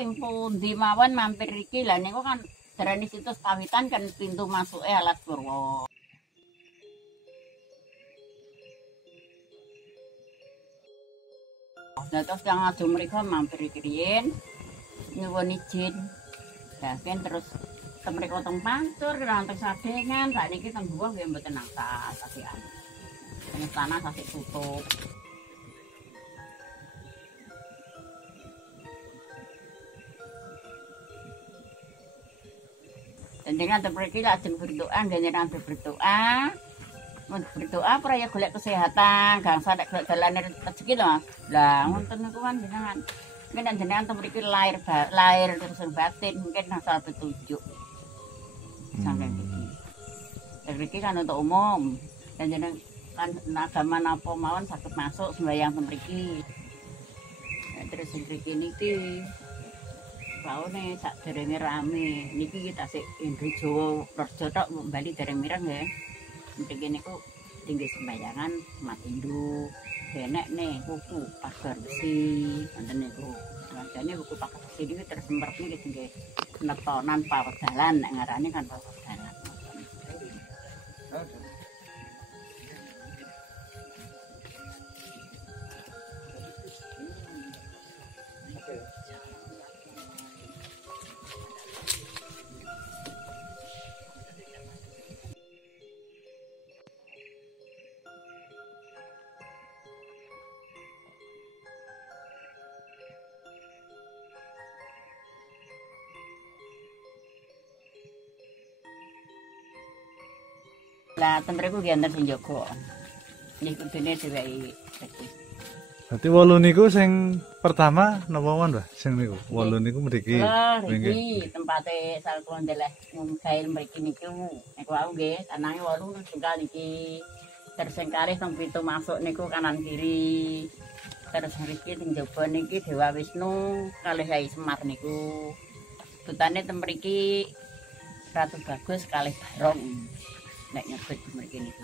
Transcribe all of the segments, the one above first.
saking pundi mawon mampir iki lah niku kan darani situs kawitan kan pintu masuke Alas Purwo. Nah terus yang adu mereka mampir iki riyen nyuwun izin. Lah kan terus mereka teng pancur teng sadengan sakniki teng buah nggih mboten nangka sakian. Teng tanah sasik tutup. Dengan terpergi lajeng berdoa, ganjaran berdoa, berdoa proyek golek kesehatan, gangsa nek golek dalane rezeki lho Mas. Lah ngoten niku kan jenengan. Mungkin jenengan temriki lahir terus batin mungkin asal petunjuk. Saking iki. Iki kan untuk umum. Dan jenengan kan agama napa mawon saged masuk sembahyang temriki. Terus mriki niki Paune sak derenge rame. Niki kita sik Indri Jawa Praja tok Bali dereng mireng ya. Mriki niku tinggi sembayangan Matindu. Denek nih buku pagar besi. Wonten niku. Sajane buku pagar besi niki tersemprot niki tinggi netonan pawedalan nek ngarane kan pawedalan. Lah tentriku ki enten sing jaga. Niku dene dheweke. Berarti 8 niku sing pertama napa mawon, Mbah? Sing niku 8 niku mriki. Nggih, tempate sal kula ndeleh gawe mriki niku. Niku wau nggih, tanange 8 tunggal niki. Terus sing kalih teng pintu masuk niku kanan kiri. Terus mriki teng jaba niki Dewa Wisnu kalih Hyai Semar niku. Dutane teng mriki Ratu Bagus kalih Barong. Nek nyebut mriki niku.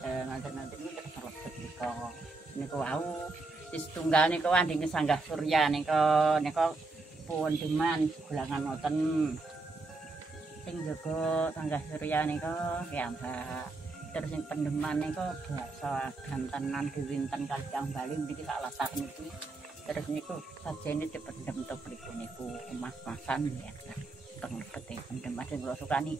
Nanti-nanti niku terus betika. Niku wau setunggal niku anding Sanggah Surya niku pun deman gulangan ngoten. Sing jaga Sanggah Surya niku piyambak. Terus sing pendeman niku basa gantenan diwinten kaliyan Bali niki sak latar niki. Terus niku sajene dipendhem to mriku niku emas-masan ya. Teng pete pendhem sing kula sukani.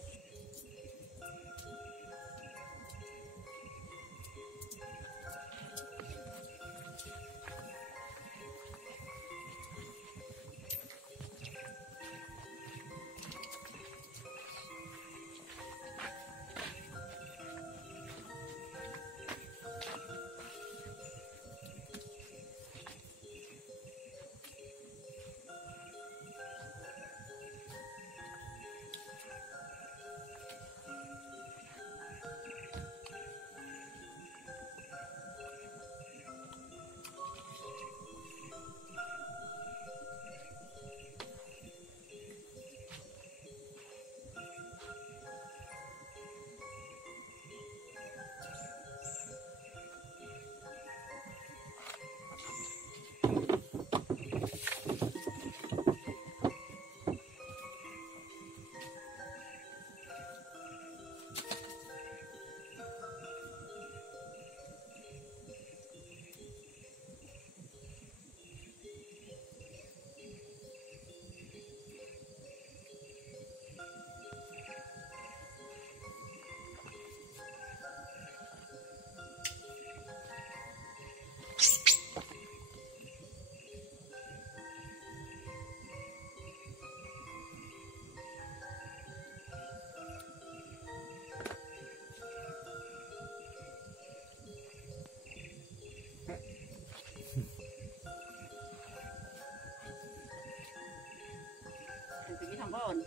Sampun.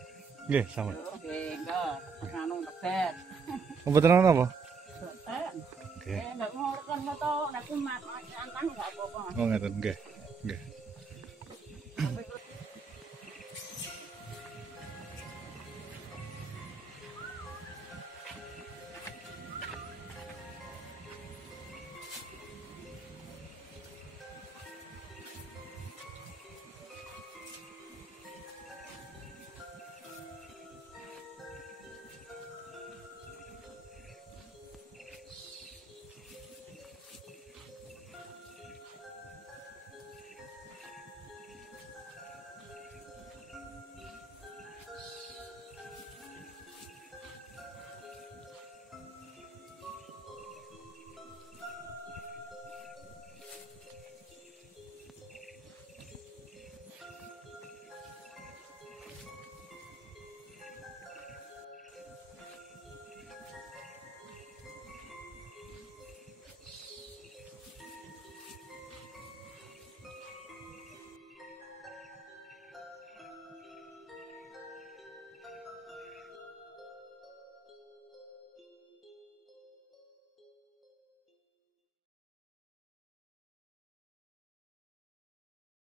Nggih, sampun. Nggih, enggak. Anu tebet. Mboten ana apa? Boten. Nggih. Nek ngono kan moto nek kumat antang enggak apa-apa. Oh, ngeten nggih.